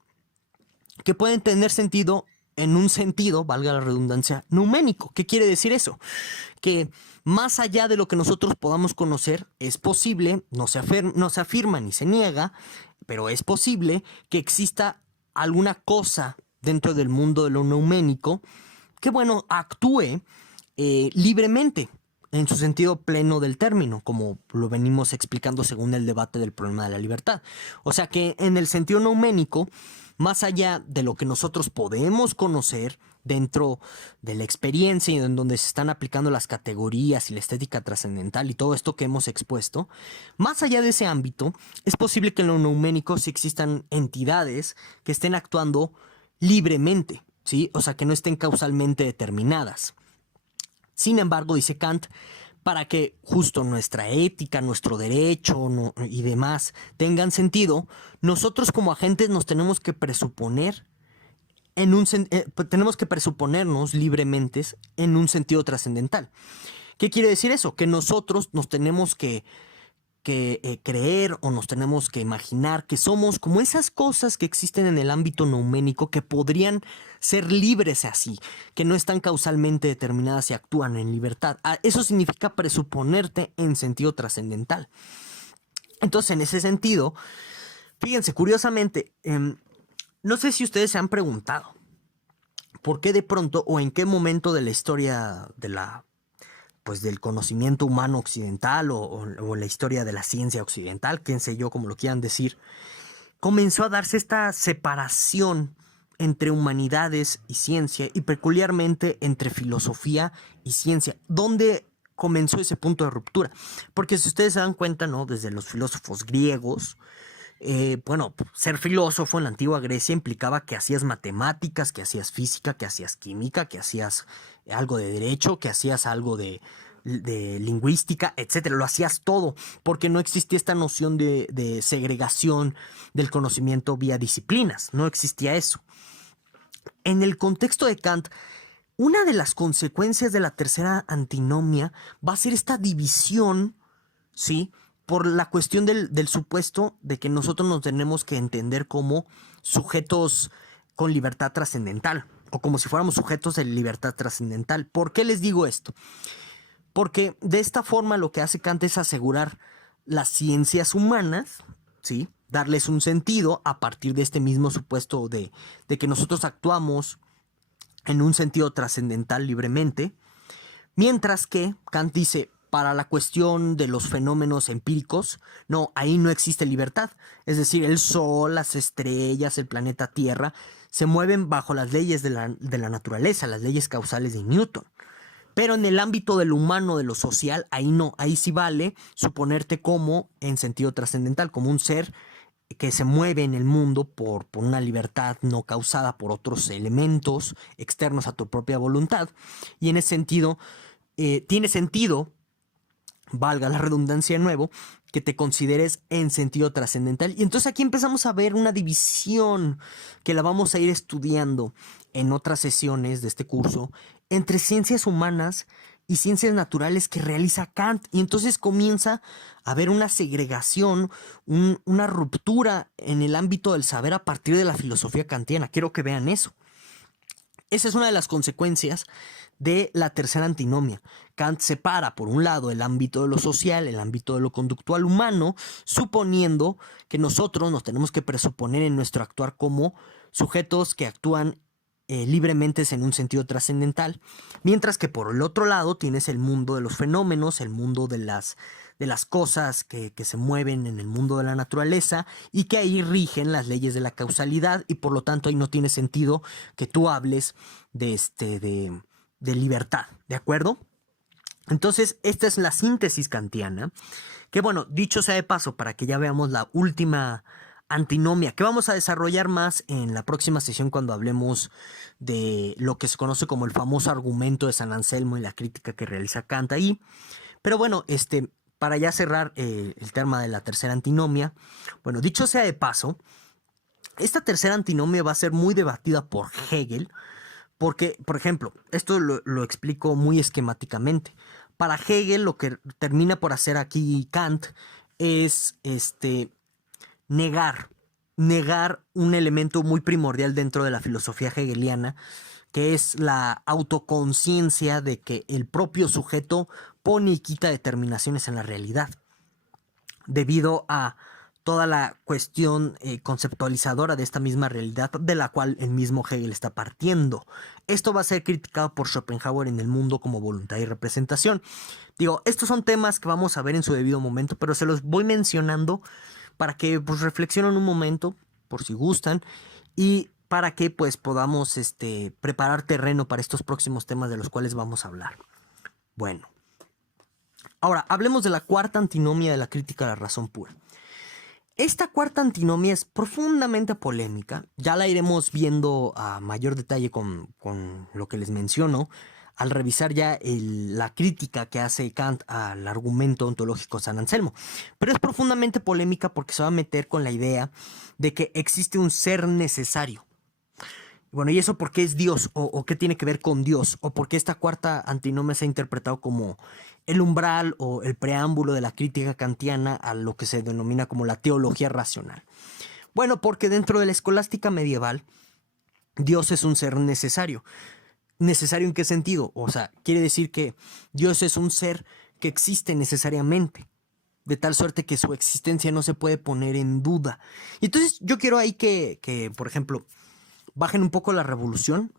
que pueden tener sentido en un sentido, valga la redundancia, numénico. ¿Qué quiere decir eso? Que más allá de lo que nosotros podamos conocer, es posible, no se afirma ni se niega, pero es posible que exista alguna cosa dentro del mundo de lo numénico que, bueno, actúe libremente, en su sentido pleno del término, como lo venimos explicando según el debate del problema de la libertad. O sea que en el sentido nouménico, más allá de lo que nosotros podemos conocer dentro de la experiencia y en donde se están aplicando las categorías y la estética trascendental y todo esto que hemos expuesto, más allá de ese ámbito, es posible que en lo nouménico sí existan entidades que estén actuando libremente, ¿sí? O sea, que no estén causalmente determinadas. Sin embargo, dice Kant, para que justo nuestra ética, nuestro derecho y demás tengan sentido, nosotros como agentes nos tenemos que presuponer tenemos que presuponernos libremente en un sentido trascendental. ¿Qué quiere decir eso? Que nosotros nos tenemos que creer o nos tenemos que imaginar que somos como esas cosas que existen en el ámbito nouménico que podrían ser libres así, que no están causalmente determinadas y actúan en libertad. Eso significa presuponerte en sentido trascendental. Entonces, en ese sentido, fíjense, curiosamente, no sé si ustedes se han preguntado por qué de pronto o en qué momento de la historia del conocimiento humano occidental o la historia de la ciencia occidental, quién sé yo, como lo quieran decir, comenzó a darse esta separación entre humanidades y ciencia y peculiarmente entre filosofía y ciencia. ¿Dónde comenzó ese punto de ruptura? Porque si ustedes se dan cuenta, ¿no? Desde los filósofos griegos, ser filósofo en la antigua Grecia implicaba que hacías matemáticas, que hacías física, que hacías química, que hacías algo de derecho, que hacías algo de lingüística, etcétera. Lo hacías todo, porque no existía esta noción de segregación del conocimiento vía disciplinas. No existía eso. En el contexto de Kant, una de las consecuencias de la tercera antinomia va a ser esta división, ¿sí?, por la cuestión del supuesto de que nosotros nos tenemos que entender como sujetos con libertad trascendental o como si fuéramos sujetos de libertad trascendental. ¿Por qué les digo esto? Porque de esta forma lo que hace Kant es asegurar las ciencias humanas, ¿sí?, darles un sentido a partir de este mismo supuesto de que nosotros actuamos en un sentido trascendental libremente, mientras que Kant dice, para la cuestión de los fenómenos empíricos, no, ahí no existe libertad. Es decir, el Sol, las estrellas, el planeta Tierra, se mueven bajo las leyes de la naturaleza, las leyes causales de Newton. Pero en el ámbito de lo humano, de lo social, ahí no, ahí sí vale suponerte como, en sentido trascendental, como un ser que se mueve en el mundo por una libertad no causada por otros elementos externos a tu propia voluntad. Y en ese sentido, tiene sentido valga la redundancia de nuevo, que te consideres en sentido trascendental. Y entonces aquí empezamos a ver una división que la vamos a ir estudiando en otras sesiones de este curso entre ciencias humanas y ciencias naturales que realiza Kant. Y entonces comienza a haber una segregación, una ruptura en el ámbito del saber a partir de la filosofía kantiana. Quiero que vean eso. Esa es una de las consecuencias de la tercera antinomia. Kant separa, por un lado, el ámbito de lo social, el ámbito de lo conductual humano, suponiendo que nosotros nos tenemos que presuponer en nuestro actuar como sujetos que actúan libremente en un sentido trascendental, mientras que por el otro lado tienes el mundo de los fenómenos, el mundo de las cosas que se mueven en el mundo de la naturaleza y que ahí rigen las leyes de la causalidad y por lo tanto ahí no tiene sentido que tú hables de libertad, ¿de acuerdo? Entonces esta es la síntesis kantiana, que bueno, dicho sea de paso para que ya veamos la última antinomia, que vamos a desarrollar más en la próxima sesión cuando hablemos de lo que se conoce como el famoso argumento de San Anselmo y la crítica que realiza Kant ahí. Pero bueno, para ya cerrar el tema de la tercera antinomia, bueno, dicho sea de paso, esta tercera antinomia va a ser muy debatida por Hegel, porque, por ejemplo, esto lo explico muy esquemáticamente. Para Hegel, lo que termina por hacer aquí Kant es negar un elemento muy primordial dentro de la filosofía hegeliana, que es la autoconciencia de que el propio sujeto pone y quita determinaciones en la realidad, debido a toda la cuestión conceptualizadora de esta misma realidad de la cual el mismo Hegel está partiendo. Esto va a ser criticado por Schopenhauer en El mundo como voluntad y representación. Digo, estos son temas que vamos a ver en su debido momento, pero se los voy mencionando para que pues reflexionen un momento, por si gustan, y para que pues podamos preparar terreno para estos próximos temas de los cuales vamos a hablar. Bueno, ahora hablemos de la cuarta antinomia de la crítica a la razón pura. Esta cuarta antinomia es profundamente polémica, ya la iremos viendo a mayor detalle con lo que les menciono, al revisar ya la crítica que hace Kant al argumento ontológico San Anselmo. Pero es profundamente polémica porque se va a meter con la idea de que existe un ser necesario. Bueno, ¿y eso por qué es Dios? ¿O qué tiene que ver con Dios? ¿O por qué esta cuarta antinomia se ha interpretado como el umbral o el preámbulo de la crítica kantiana a lo que se denomina como la teología racional? Bueno, porque dentro de la escolástica medieval, Dios es un ser necesario. ¿Necesario en qué sentido? O sea, quiere decir que Dios es un ser que existe necesariamente, de tal suerte que su existencia no se puede poner en duda. Y entonces yo quiero ahí que por ejemplo, bajen un poco la revolución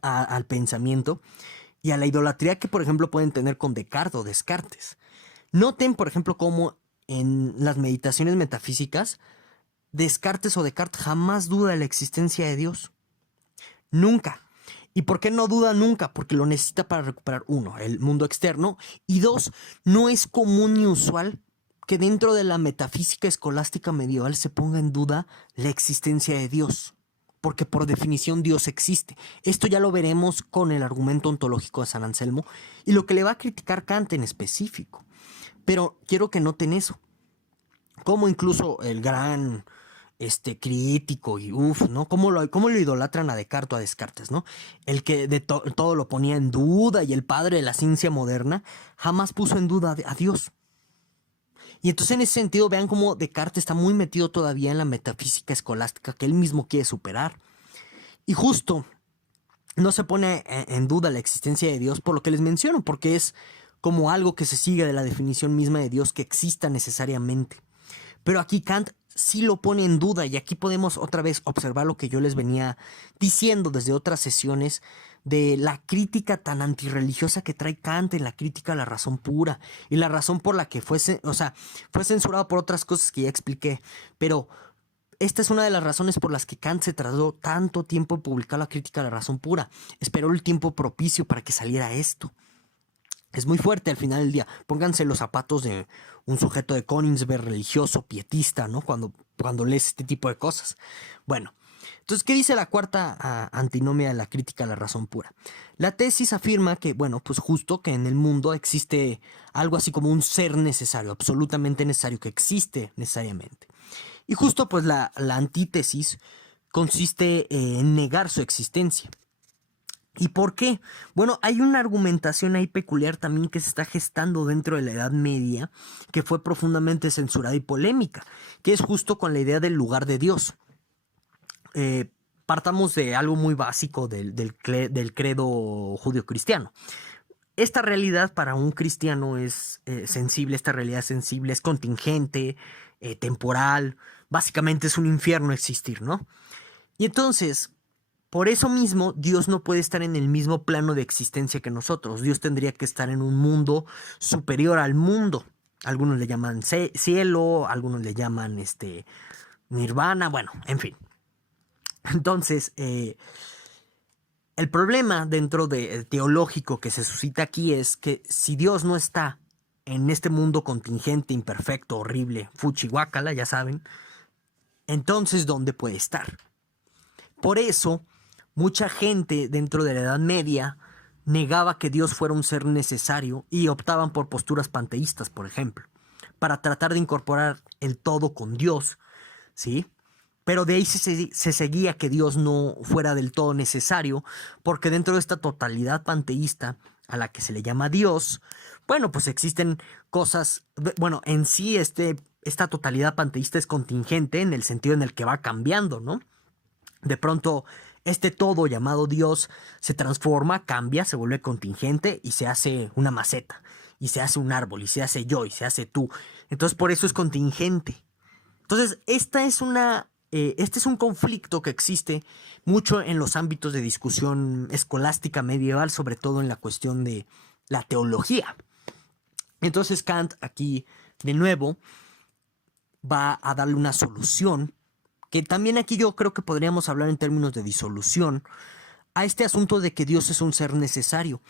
al pensamiento y a la idolatría que, por ejemplo, pueden tener con Descartes o Descartes. Noten, por ejemplo, cómo en las meditaciones metafísicas, Descartes jamás duda de la existencia de Dios. Nunca. ¿Y por qué no duda nunca? Porque lo necesita para recuperar, uno, el mundo externo, y dos, no es común ni usual que dentro de la metafísica escolástica medieval se ponga en duda la existencia de Dios, porque por definición Dios existe. Esto ya lo veremos con el argumento ontológico de San Anselmo y lo que le va a criticar Kant en específico. Pero quiero que noten eso, como incluso el gran crítico y ¿no? ¿Cómo lo idolatran a Descartes o a Descartes, ¿no? El que todo lo ponía en duda y el padre de la ciencia moderna jamás puso en duda a Dios. Y entonces en ese sentido vean cómo Descartes está muy metido todavía en la metafísica escolástica que él mismo quiere superar. Y justo no se pone en duda la existencia de Dios por lo que les menciono, porque es como algo que se sigue de la definición misma de Dios que exista necesariamente. Pero aquí Kant sí lo pone en duda y aquí podemos otra vez observar lo que yo les venía diciendo desde otras sesiones de la crítica tan antirreligiosa que trae Kant en la crítica a la razón pura y la razón por la que fue censurado por otras cosas que ya expliqué. Pero esta es una de las razones por las que Kant se tardó tanto tiempo en publicar la crítica a la razón pura. Esperó el tiempo propicio para que saliera esto. Es muy fuerte al final del día. Pónganse los zapatos de un sujeto de Königsberg religioso, pietista, ¿no? Cuando lees este tipo de cosas. Bueno, Entonces, ¿qué dice la cuarta antinomia de la crítica a la razón pura? La tesis afirma que, bueno, pues justo que en el mundo existe algo así como un ser necesario, absolutamente necesario, que existe necesariamente. Y justo pues la antítesis consiste en negar su existencia. ¿Y por qué? Bueno, hay una argumentación ahí peculiar también que se está gestando dentro de la Edad Media, que fue profundamente censurada y polémica, que es justo con la idea del lugar de Dios. Partamos de algo muy básico del credo judío-cristiano. Esta realidad para un cristiano es sensible, esta realidad sensible es contingente, temporal, básicamente es un infierno existir, ¿no? Y entonces, por eso mismo, Dios no puede estar en el mismo plano de existencia que nosotros. Dios tendría que estar en un mundo superior al mundo. Algunos le llaman cielo, algunos le llaman nirvana, bueno, en fin. Entonces, el problema dentro de teológico que se suscita aquí es que si Dios no está en este mundo contingente, imperfecto, horrible, fuchi guácala, ya saben, entonces ¿dónde puede estar? Por eso, mucha gente dentro de la Edad Media negaba que Dios fuera un ser necesario y optaban por posturas panteístas, por ejemplo, para tratar de incorporar el todo con Dios, ¿sí? Pero de ahí se seguía que Dios no fuera del todo necesario, porque dentro de esta totalidad panteísta a la que se le llama Dios, bueno, pues existen cosas, bueno, en sí esta totalidad panteísta es contingente en el sentido en el que va cambiando, ¿no? De pronto, este todo llamado Dios se transforma, cambia, se vuelve contingente y se hace una maceta, y se hace un árbol, y se hace yo, y se hace tú. Entonces, por eso es contingente. Entonces, este es un conflicto que existe mucho en los ámbitos de discusión escolástica medieval, sobre todo en la cuestión de la teología. Entonces, Kant aquí, de nuevo, va a darle una solución, que también aquí yo creo que podríamos hablar en términos de disolución, a este asunto de que Dios es un ser necesario.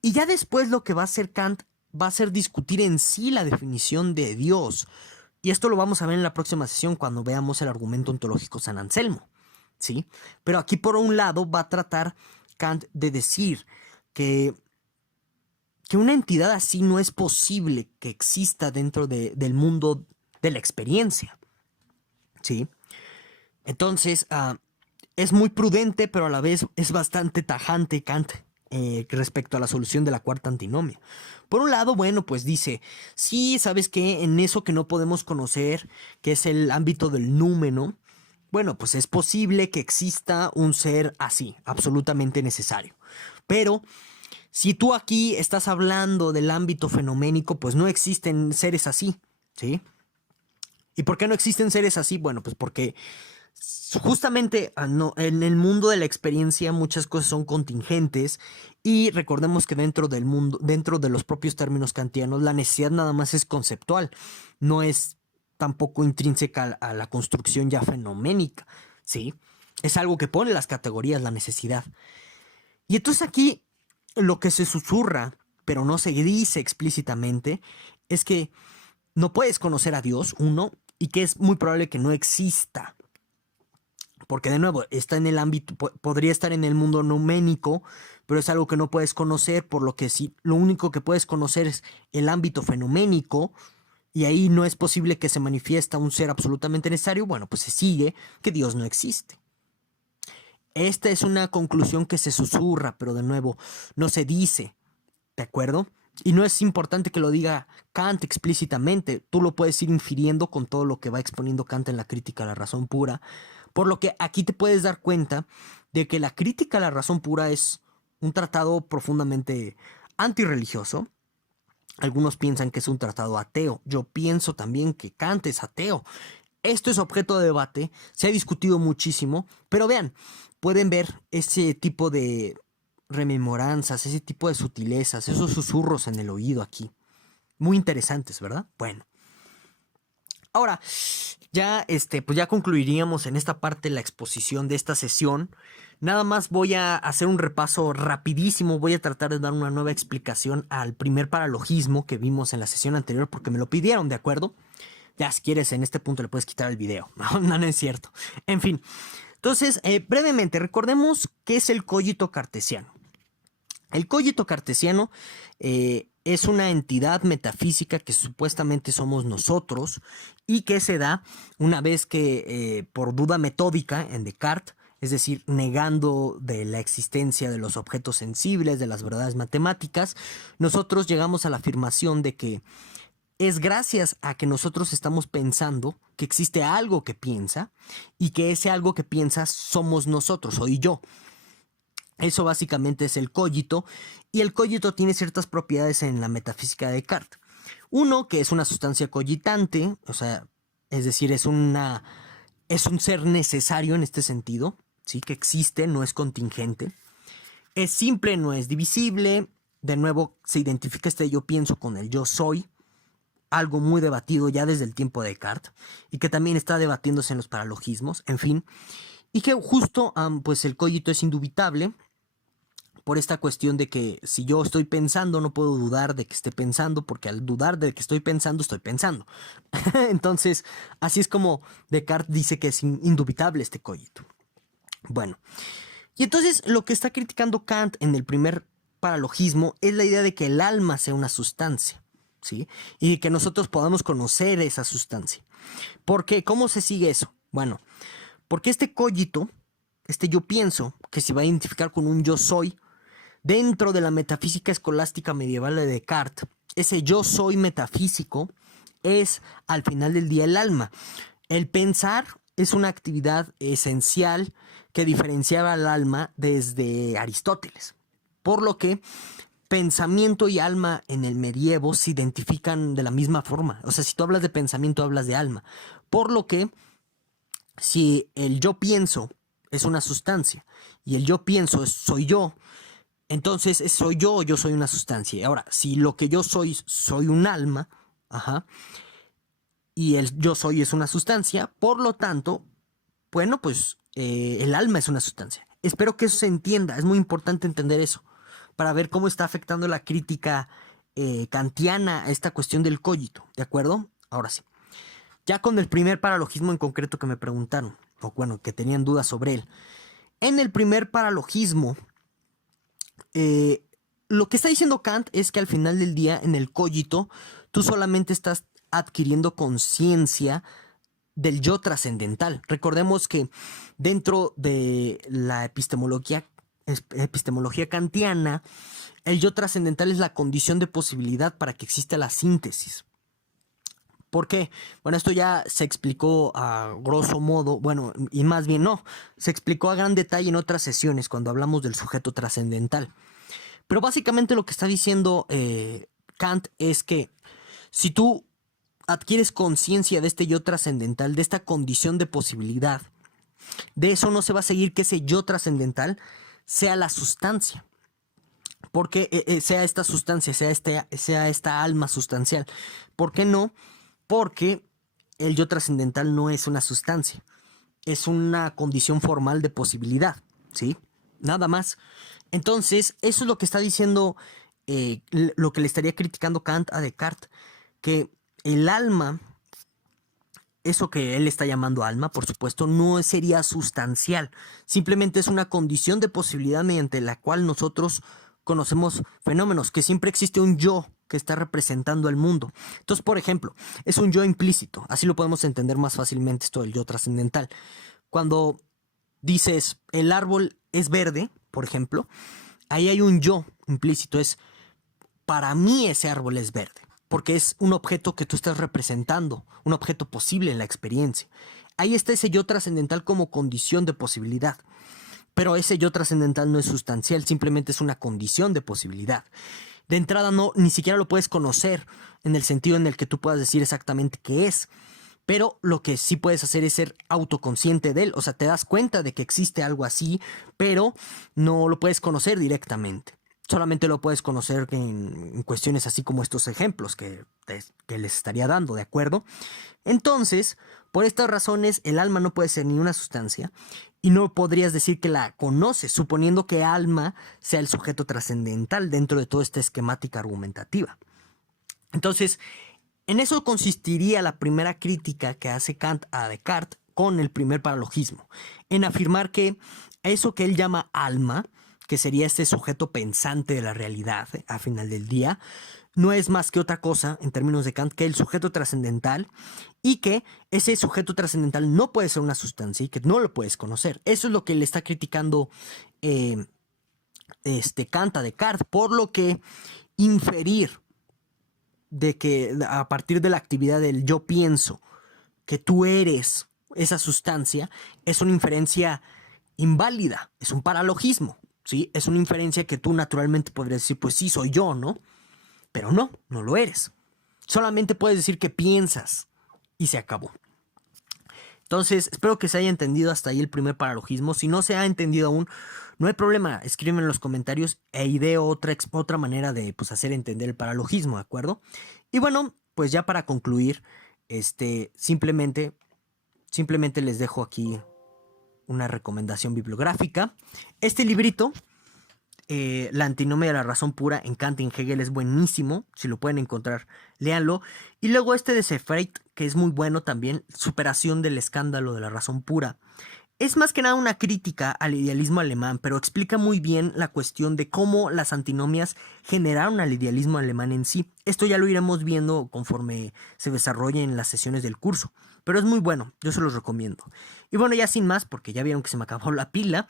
Y ya después lo que va a hacer Kant va a ser discutir en sí la definición de Dios. Y esto lo vamos a ver en la próxima sesión cuando veamos el argumento ontológico San Anselmo, ¿sí? Pero aquí por un lado va a tratar Kant de decir que una entidad así no es posible que exista dentro del mundo de la experiencia, ¿sí? Entonces, es muy prudente, pero a la vez es bastante tajante Kant respecto a la solución de la cuarta antinomia. Por un lado, bueno, pues dice, sí, ¿sabes qué? En eso que no podemos conocer, que es el ámbito del númeno, bueno, pues es posible que exista un ser así, absolutamente necesario. Pero si tú aquí estás hablando del ámbito fenoménico, pues no existen seres así, ¿sí? ¿Y por qué no existen seres así? Bueno, pues porque justamente en el mundo de la experiencia muchas cosas son contingentes y recordemos que dentro del mundo, dentro de los propios términos kantianos, la necesidad nada más es conceptual, no es tampoco intrínseca a la construcción ya fenoménica, ¿sí? Es algo que pone las categorías, la necesidad. Y entonces aquí lo que se susurra, pero no se dice explícitamente, es que no puedes conocer a Dios, uno, y que es muy probable que no exista. Porque de nuevo, está en el ámbito, podría estar en el mundo numénico, pero es algo que no puedes conocer, por lo que si lo único que puedes conocer es el ámbito fenoménico, y ahí no es posible que se manifiesta un ser absolutamente necesario, bueno, pues se sigue que Dios no existe. Esta es una conclusión que se susurra, pero de nuevo, no se dice, ¿de acuerdo? Y no es importante que lo diga Kant explícitamente, tú lo puedes ir infiriendo con todo lo que va exponiendo Kant en la crítica a la razón pura, por lo que aquí te puedes dar cuenta de que la crítica a la razón pura es un tratado profundamente antirreligioso. Algunos piensan que es un tratado ateo. Yo pienso también que Kant es ateo. Esto es objeto de debate, se ha discutido muchísimo, pero vean, pueden ver ese tipo de rememoranzas, ese tipo de sutilezas, esos susurros en el oído aquí. Muy interesantes, ¿verdad? Bueno. Ahora, ya, pues ya concluiríamos en esta parte la exposición de esta sesión. Nada más voy a hacer un repaso rapidísimo. Voy a tratar de dar una nueva explicación al primer paralogismo que vimos en la sesión anterior porque me lo pidieron, ¿de acuerdo? Ya, si quieres, en este punto le puedes quitar el video. No, no es cierto. En fin. Entonces, brevemente, recordemos qué es el cogito cartesiano. El cogito cartesiano es una entidad metafísica que supuestamente somos nosotros y que se da una vez que, por duda metódica en Descartes, es decir, negando de la existencia de los objetos sensibles, de las verdades matemáticas, nosotros llegamos a la afirmación de que es gracias a que nosotros estamos pensando que existe algo que piensa y que ese algo que piensa somos nosotros, soy yo. Eso básicamente es el cogito, y el cogito tiene ciertas propiedades en la metafísica de Descartes. Uno, que es una sustancia cogitante, o sea, es decir, es un ser necesario en este sentido, ¿sí? Que existe, no es contingente. Es simple, no es divisible. De nuevo, se identifica este yo pienso con el yo soy, algo muy debatido ya desde el tiempo de Descartes, y que también está debatiéndose en los paralogismos, en fin. Y que justo, pues el cogito es indubitable, por esta cuestión de que si yo estoy pensando, no puedo dudar de que esté pensando, porque al dudar de que estoy pensando, estoy pensando. Entonces, así es como Descartes dice que es indubitable este cogito. Bueno, y entonces lo que está criticando Kant en el primer paralogismo es la idea de que el alma sea una sustancia, ¿sí? Y de que nosotros podamos conocer esa sustancia. ¿Por qué? ¿Cómo se sigue eso? Bueno, porque este cogito, este yo pienso, que se va a identificar con un yo soy, dentro de la metafísica escolástica medieval de Descartes, ese yo soy metafísico es, al final del día, el alma. El pensar es una actividad esencial que diferenciaba al alma desde Aristóteles. Por lo que pensamiento y alma en el medievo se identifican de la misma forma. O sea, si tú hablas de pensamiento, hablas de alma. Por lo que, si el yo pienso es una sustancia y el yo pienso soy yo, entonces soy yo o yo soy una sustancia. Ahora, si lo que yo soy un alma, ajá, y el yo soy es una sustancia, por lo tanto, bueno, pues el alma es una sustancia. Espero que eso se entienda, es muy importante entender eso, para ver cómo está afectando la crítica kantiana a esta cuestión del cogito, ¿de acuerdo? Ahora sí. Ya con el primer paralogismo en concreto que me preguntaron, o bueno, que tenían dudas sobre él. En el primer paralogismo, lo que está diciendo Kant es que al final del día, en el cogito, tú solamente estás adquiriendo conciencia del yo trascendental. Recordemos que dentro de la epistemología kantiana, el yo trascendental es la condición de posibilidad para que exista la síntesis. ¿Por qué? Bueno, esto ya se explicó a grosso modo, bueno, y más bien no, se explicó a gran detalle en otras sesiones cuando hablamos del sujeto trascendental. Pero básicamente lo que está diciendo Kant es que si tú adquieres conciencia de este yo trascendental, de esta condición de posibilidad, de eso no se va a seguir que ese yo trascendental sea la sustancia. Porque sea esta sustancia, sea esta alma sustancial. ¿Por qué no? Porque el yo trascendental no es una sustancia. Es una condición formal de posibilidad, ¿sí? Nada más. Entonces, eso es lo que está diciendo, lo que le estaría criticando Kant a Descartes, que el alma, eso que él está llamando alma, por supuesto, no sería sustancial. Simplemente es una condición de posibilidad mediante la cual nosotros conocemos fenómenos, que siempre existe un yo que está representando el mundo. Entonces, por ejemplo, es un yo implícito. Así lo podemos entender más fácilmente esto del yo trascendental. Cuando dices el árbol es verde, por ejemplo, ahí hay un yo implícito. Es, para mí ese árbol es verde, porque es un objeto que tú estás representando, un objeto posible en la experiencia. Ahí está ese yo trascendental como condición de posibilidad. Pero ese yo trascendental no es sustancial, simplemente es una condición de posibilidad. De entrada ni siquiera lo puedes conocer en el sentido en el que tú puedas decir exactamente qué es. Pero lo que sí puedes hacer es ser autoconsciente de él. O sea, te das cuenta de que existe algo así, pero no lo puedes conocer directamente. Solamente lo puedes conocer en cuestiones así como estos ejemplos que les estaría dando, ¿de acuerdo? Entonces, por estas razones, el alma no puede ser ni una sustancia y no podrías decir que la conoces, suponiendo que alma sea el sujeto trascendental dentro de toda esta esquemática argumentativa. Entonces, en eso consistiría la primera crítica que hace Kant a Descartes, con el primer paralogismo, en afirmar que eso que él llama alma, que sería este sujeto pensante de la realidad a final del día, no es más que otra cosa, en términos de Kant, que el sujeto trascendental, y que ese sujeto trascendental no puede ser una sustancia y que no lo puedes conocer. Eso es lo que le está criticando Kant a Descartes, por lo que inferir de que a partir de la actividad del yo pienso que tú eres esa sustancia es una inferencia inválida, es un paralogismo, ¿sí? Es una inferencia que tú naturalmente podrías decir, pues sí, soy yo, ¿no? Pero no, no lo eres. Solamente puedes decir que piensas y se acabó. Entonces, espero que se haya entendido hasta ahí el primer paralogismo. Si no se ha entendido aún, no hay problema. Escríbeme en los comentarios e ideo otra manera de pues, hacer entender el paralogismo, ¿de acuerdo? Y bueno, pues ya para concluir, simplemente les dejo aquí una recomendación bibliográfica. Este librito, La antinomia de la razón pura en Kant y en Hegel, es buenísimo. Si lo pueden encontrar, léanlo. Y luego de Seyfried, que es muy bueno también, Superación del escándalo de la razón pura. Es más que nada una crítica al idealismo alemán, pero explica muy bien la cuestión de cómo las antinomias generaron al idealismo alemán en sí. Esto ya lo iremos viendo conforme se desarrolle en las sesiones del curso, pero es muy bueno, yo se los recomiendo. Y bueno, ya sin más, porque ya vieron que se me acabó la pila,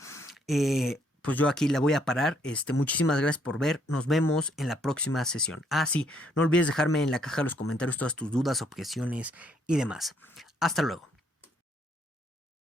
pues yo aquí la voy a parar. Muchísimas gracias por ver, nos vemos en la próxima sesión. Ah, sí, no olvides dejarme en la caja de los comentarios todas tus dudas, objeciones y demás. Hasta luego.